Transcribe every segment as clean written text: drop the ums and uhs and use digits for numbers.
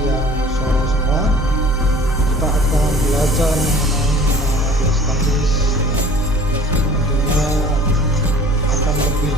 siang sore semua. Kita akan belajar mengenai media statis. Tentunya akan lebih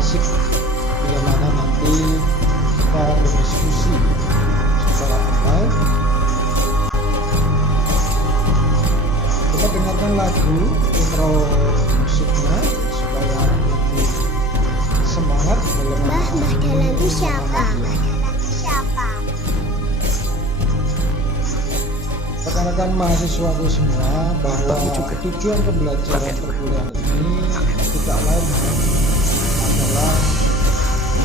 asik bila mana nanti kita berdiskusi secara online. Kita dengarkan lagu intro musiknya supaya lebih semangat dalam Mbah Dahlan itu siapa? rekan-rekan mahasiswaku semua bahwa tujuan pembelajaran perkuliahan ini tidak lain adalah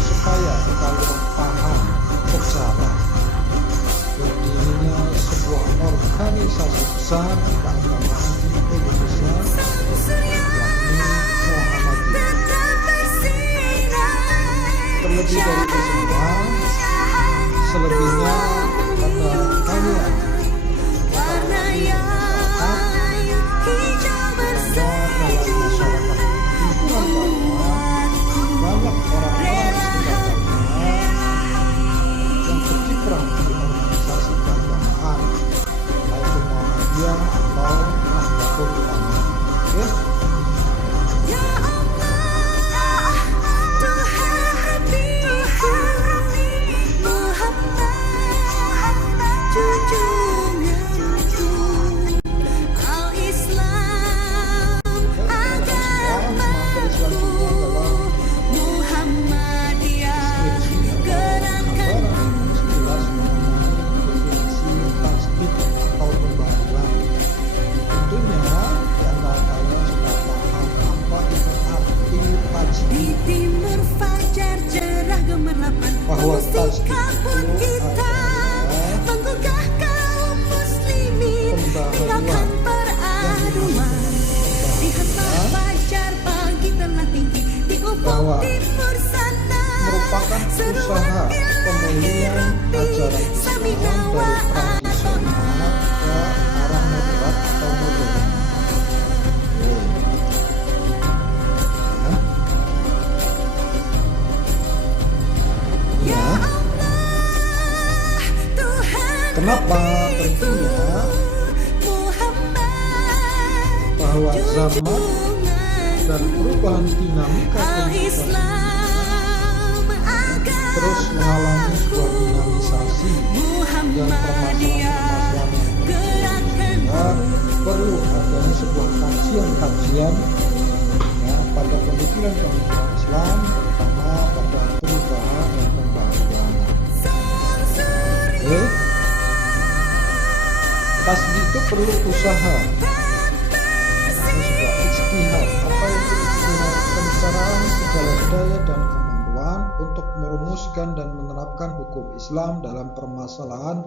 supaya kita lebih paham sejarah berdirinya sebuah organisasi besar keagamaan di Indonesia, yakni Muhammadiyah. Terlebih dari itu semua, selebihnya pada kalian banyak orang-orang yang berkiprah di organisasi keagamaan, baik itu Muhammadiyah atau Nahdlatul Ulama. Oke? Bahwa tasbih itu menggugah kaum muslimin, tinggalkan peraduan. Lihatlah fajar pagi telah tinggi di ufuk timur sana, merupakan usaha pemulihan ajaran Islam dari tradisional ke arah moderat atau modern. Kenapa? Tentunya bahwa zaman dan perubahan dinamika terus mengalami sebuah dinamisasi dan permasalahan yang perlu adanya sebuah kajian ya, pada pemikiran-pemikiran Islam, terutama pada perubahan dan pembaharuan. Tasbih itu perlu usaha, sebuah ijtihad. Apa itu ijtihad? Pencerahan segala daya dan kemampuan untuk merumuskan dan menerapkan hukum Islam dalam permasalahan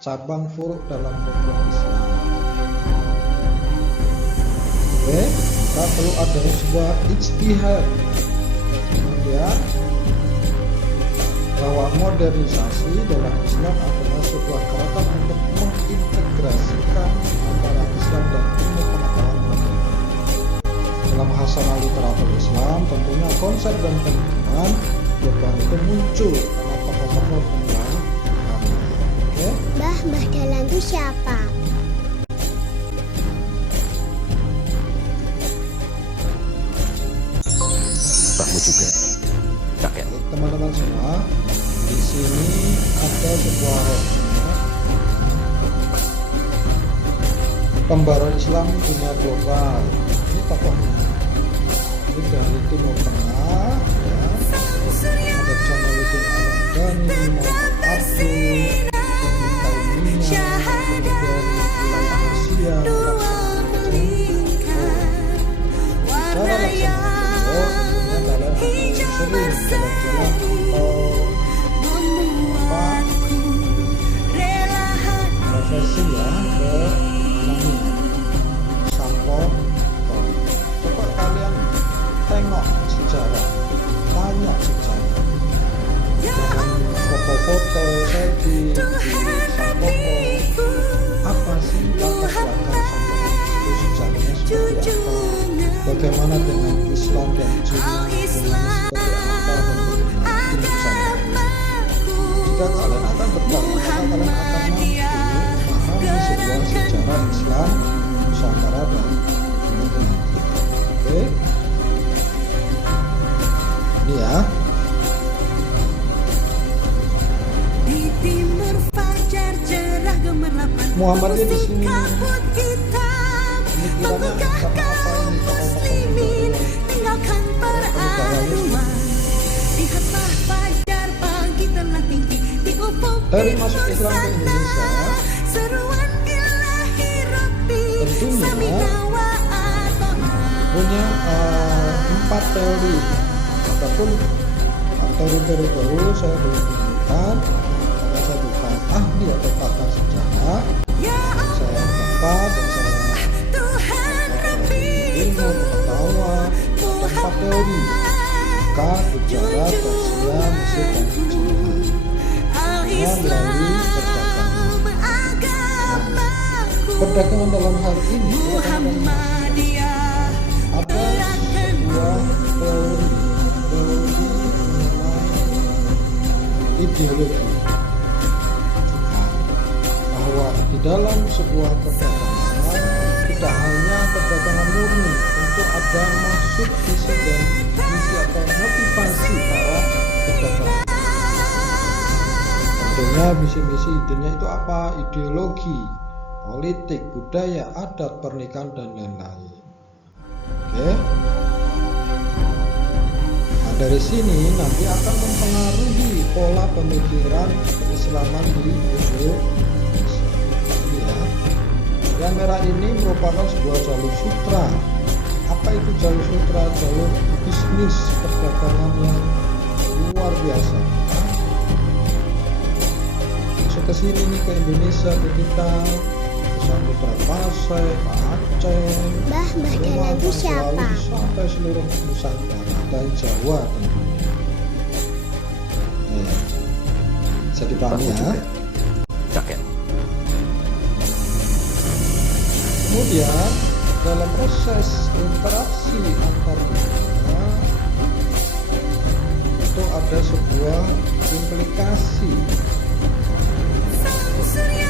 cabang furuk dalam hukum Islam. Oke, kita perlu adanya sebuah ijtihad. Kemudian bahwa modernisasi dalam Islam adalah sebuah gerakan untuk mengintegrasikan antara Islam dan ilmu pengetahuan modern. Dalam hasanah literatur Islam, tentunya konsep dan pemikiran global itu muncul karena tokoh-tokoh tengah. Oke? Mbah Dahlan itu siapa? Mbahmu juga, kakek. Teman-teman semua, di sini ada sebuah pembaruan Islam dunia global. Ini tokohnya. Ini dari Timur Tengah, ya. Ada Jamaluddin Al-Afghani, Muhammad Abdul, Ibnu Taimiyah, kemudian wilayah Asia, cara laksanaan sering jalan-jalan atau profesi ya ke Nami Sampo. Coba kalian tengok sejarah, tanya sejarah, jangan foto-foto selfie di Sampo. Apa sih latar belakang Sampo itu, sejarahnya seperti apa, bagaimana dengan Islam dan Jin, seperti apa, dan jika kalian akan mampu memahami sebuah sejarah Islam Nusantara dan Timur Tengah. Oke, ini ya. Di timur fajar cerah gemerlapan, Muhammadiyah di sini kabut hitam menggugahkan muslimin, tinggalkan peraduan. Lihatlah fajar pagi telah tinggi di ufuk Dari timur masuk Islam ke Indonesia, sana. Seruan ilahi Rabbi tentunya samina wa ato'a. punya 4 teori. Adapun teori-teori baru saya belum temukan, karena saya bukan ahli atau pakar sejarah. Ya Saya dapat dan saya Tuhan Rabbiku, ilmu pengetahuan ada 4 teori: Mekah, Gujarat, Persia, Mesir, dan Cina. Al-Islam agamaku, Perdagangan dalam hal ini Muhammadiyah ada sebuah teori mengenai ideologi. Nah, bahwa di dalam sebuah perdagangan tidak hanya perdagangan murni, tentu ada maksud, visi dan misi atau motivasi para pedagang. Tentunya visi-misi idenya itu apa? Ideologi, politik, budaya, adat, pernikahan, dan lain-lain. Oke. Nah, dari sini nanti akan mempengaruhi pola pemikiran keislaman di Indonesia. Ya. Yang merah ini merupakan sebuah jalur sutra. Apa itu jalur sutra? Jalur bisnis perdagangan yang luar biasa. Masuk ke sini nih, ke Indonesia, ke kita, ke Samudra Pasai, ke Aceh, Mbah Dahlan itu siapa? sampai seluruh Nusantara dan Jawa tentunya. Bisa dipahami Bagus ya. juga, kakek. Kemudian dalam proses interaksi antar negara itu ada sebuah implikasi, sang surya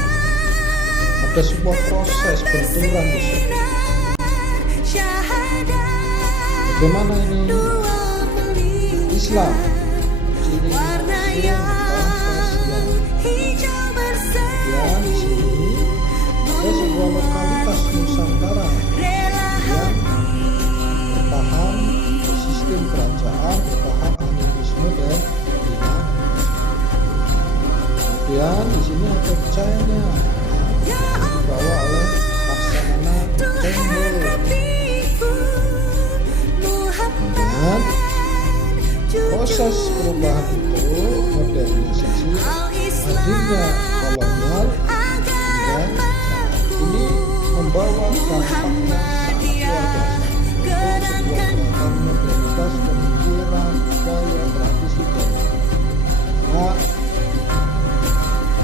ada sebuah proses benturan di situ. syahadat, Bagaimana ini dua pelita, Islam ciri warna yang hijau dan di sini ada sebuah lokalitas Nusantara rela yang berpaham sistem kerajaan, berpaham animisme dan dinamisme. Kemudian di sini ada China yang dibawa oleh Laksamana Cheng Ho. Dan proses perubahan itu modernisasi hadirnya kolonial dan ini membawa dampak yang sangat luar biasa untuk sebuah gerakan modernitas pemikiran, budaya, tradisi dan nah,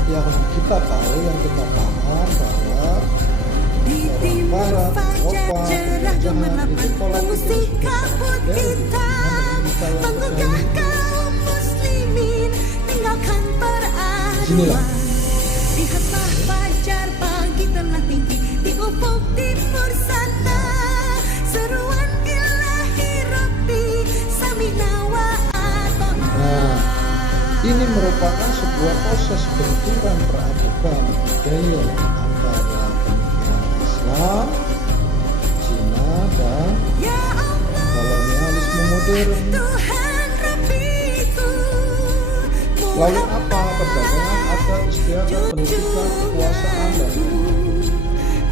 yang kita tahu, yang kita paham bahwa di timur fajar cerah gemerlapan, mengusik kabut hitam, menggugah kaum muslimin, tinggalkan peraduan. Lihatlah fajar pagi telah tinggi di ufuk timur sana. Seruan ilahi Rabbi samina wa ato'a. Nah, ini merupakan sebuah proses benturan peradaban budaya antara pemikiran Islam, Cina, dan Ya Allah, kolonialisme modern. Tuhan Rabbiku, Lalu apa? Perdagangan, adat, istiadat, pendidikan, kekuasaan, dan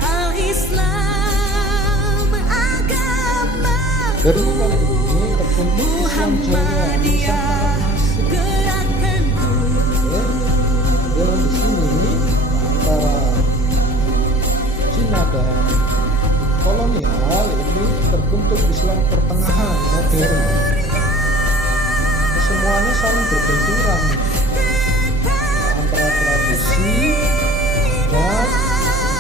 Al-Islam agama dari kali ini terbentuk Islam Jawa Muhammadiyah Nusantara masih. gerakanku. Dan di sini antara Cina dan kolonial ini terbentuk Islam pertengahan modern. Semuanya saling berbenturan antara tradisi dan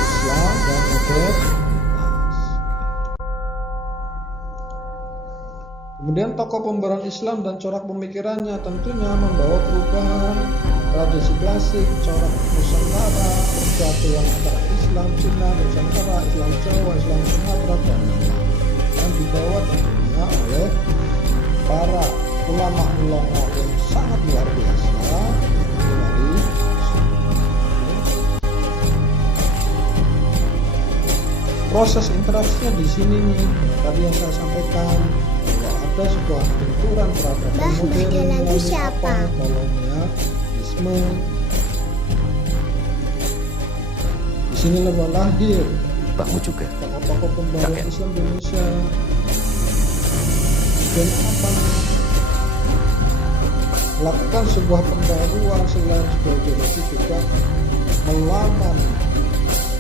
Islam dan modernitas. Kemudian tokoh pemberontak Islam dan corak pemikirannya tentunya membawa perubahan tradisi klasik, corak Nusantara, persatuan antara Islam Cina, Nusantara, Islam Jawa, Islam Sumatera, dan lain-lain yang dibawa tentunya oleh para ulama-ulama yang sangat luar biasa dari proses interaksinya di sini nih. Tadi yang saya sampaikan bahwa ada sebuah benturan peradaban modern itu siapa? kolonialisme. Di sini lahir Mbahmu juga. tokoh-tokoh pembawa Islam Indonesia. Dan apa? Melakukan sebuah pembaruan selain sebagai ideologi juga melawan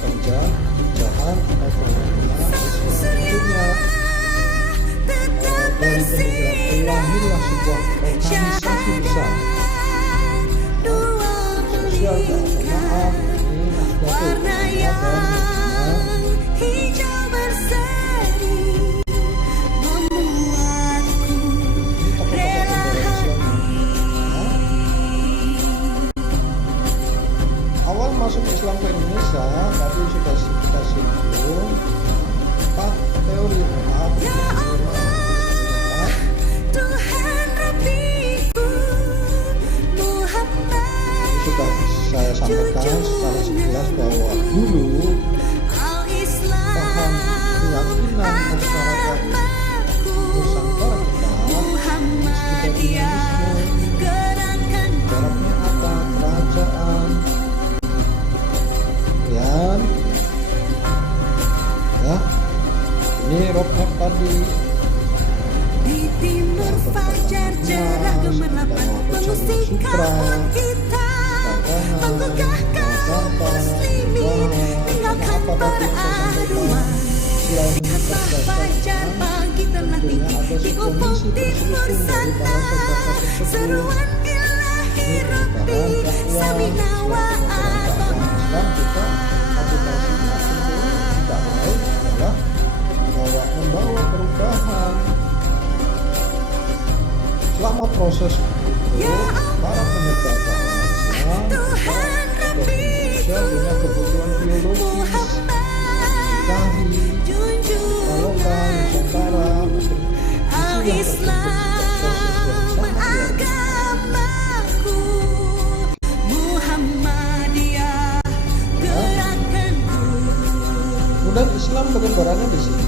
penjajahan atau kolonialisme tentunya. Dari pemikiran lahirlah sebuah organisasi besar sosial keagamaan ini Nahdlatul hijau berseri membuatku rela awal masuk Islam ke Indonesia tadi sudah kita singgung empat teori Tuhan Rabbiku Muhammad sudah saya sampaikan secara sekilas bahwa dulu Al-Islam paham keyakinan masyarakat Nusantara kita Muhammadiyah gerakan baratnya apa kerajaan dan ya ini roadmap tadi di timur fajar cerah gemerlapan memusikkan kita menggugahkan muslimin tinggalkan peraduan lihatlah fajar pagi telah tinggi di ufuk timur sana seruan ilahi rabbi samina wa Islam kita aplikasinya tidak lain adalah membawa perubahan. Selama proses itu para penyebar dakwah Islam Indonesia punya kebutuhan biologis Tahi, Kalokan, Nusantara, Al-Islam agamaku Muhammadiyah gerakanku. kemudian Islam penyebarannya di sini.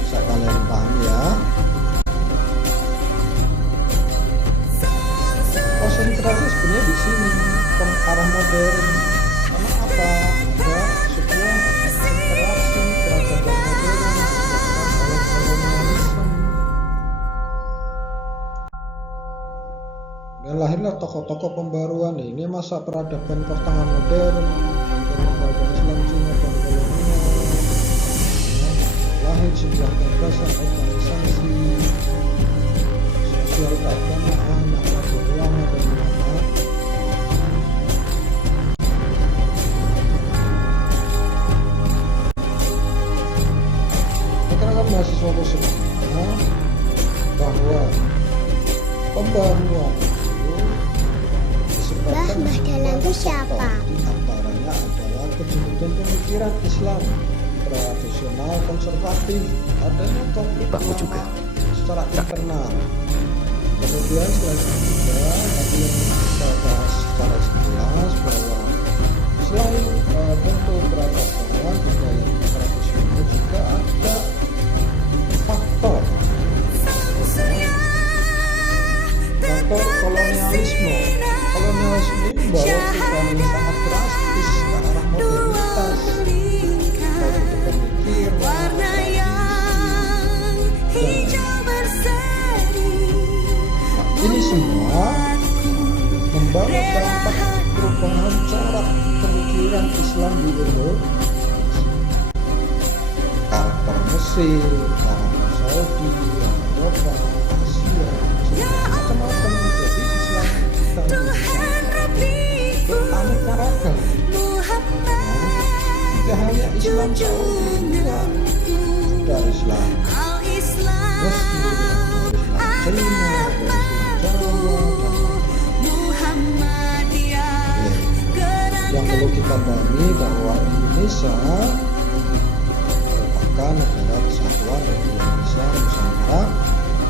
Bisa kalian pahami ya. Konsentrasi sebenarnya di sini ke arah modern. Karena apa? Ada sebuah interaksi peradaban modern disebabkan oleh kolonialisme. Dan lahirlah tokoh-tokoh pembaruan. Ini masa peradaban pertengahan modern, peradaban Islam Cina dan kolonial. Lahir sebuah gagasan organisasi sosial keagamaan, Nahdlatul Ulama dan ulama. Rekan-rekan mahasiswa semua bahwa pembaruan itu disebabkan Mbah Dalan itu siapa? di antaranya adalah kejenuhan pemikiran Islam tradisional konservatif, adanya konflik Mbahmu juga. secara internal. Kemudian selanjutnya tadi yang kita bahas secara sekilas bahwa selain bentuk peradaban budaya tradisional juga ada faktor kolonialisme. Kolonialisme ini membawa perubahan yang sangat drastis ke arah modernitas, baik itu pemikiran, Warna yang hijau berseri ini semua membawa dampak perubahan corak pemikiran Islam di Indonesia. Karakter Mesir, karakter Saudi, Eropa, Asia, macam-macam. Jadi Islam kita Tuhan Rabbiku beraneka ragam. Muhammad Tidak hanya Islam Saudi, juga ada Islam Al-Islam Mesir, ada Islam China, ada Islam Jawa, perlu kita pahami bahwa Indonesia merupakan negara kesatuan Republik Indonesia Nusantara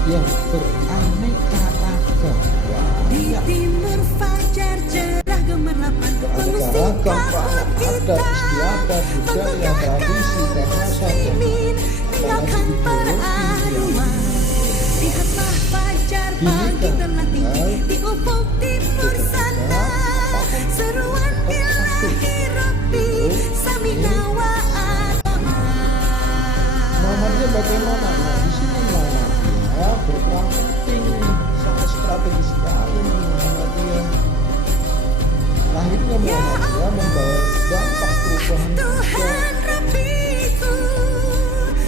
yang beraneka ragam. Di timur fajar cerah gemerlapan Beraneka ragam banget, adat istiadat, budaya, tradisi, bahasa, dan tinggalkan perarungan. Lihatlah fajar pagi telah tinggi di ufuk timur sana. Seruan ilahi Rabbi samina wa ata'na. Muhammadiyah bagaimana? Nah, di sini Muhammadiyah berperan penting, sangat strategis sekali Muhammadiyah. Lahirnya Muhammadiyah membawa dampak perubahan juga. Tuhan Rabbiku,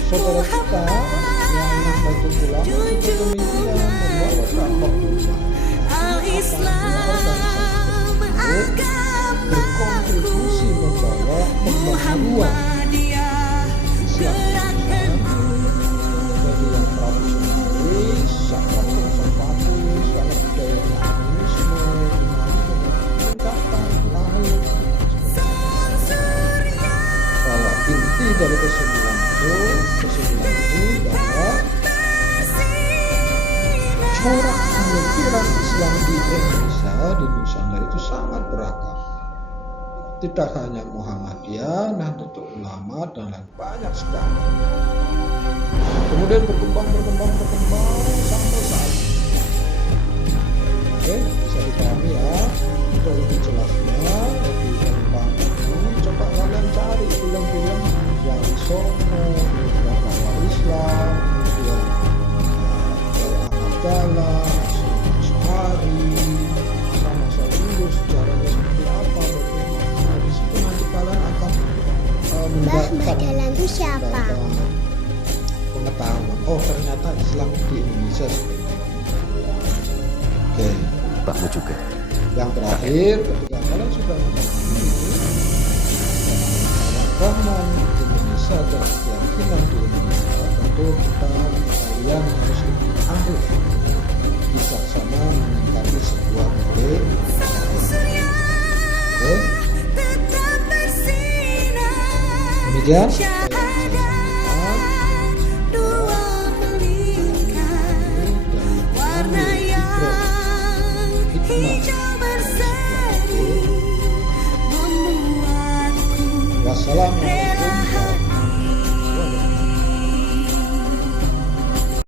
Saudara kita yang membantu ulama juga demikian membawa dampak perubahan. Al-Islam Berkontribusi agamaku, membawa pembaharuan Muhammadiyah gerakanku. dari yang tradisionalis, sangat konservatif, sangat budaya komunisme, peningkatan lahir. Sang surya Bahwa inti dari kesimpulan ini bahwa bersinar. corak pemikiran Islam di Indonesia, di Nusantara itu sangat beragam. Tidak hanya Muhammadiyah, Nahdlatul Ulama, dan lain banyak sekali. Kemudian berkembang sampai saat ini. Oke, bisa dipahami ya. Untuk lebih jelasnya, lebih gampang ini, coba kalian cari film-film yang Songo, bahwa Islam, kemudian Ahmad Dahlan, Syahari, masa-masa dulu sejarahnya seperti apa, bagaimana. Di situ nanti kalian akan Mbah Dahlan itu siapa? mendapat pengetahuan. Oh, ternyata Islam di Indonesia seperti ini. Oke, Mbahmu juga. yang terakhir ketika kalian sudah memahami keragaman Indonesia dan keyakinan di Indonesia, tentu kalian harus lebih arif, bijaksana menyikapi sebuah ide. Sang surya Oke, tetap bersinar. demikian. Syahadat dua melingkar, warna yang hijau berseri membuatku Wassalamualaikum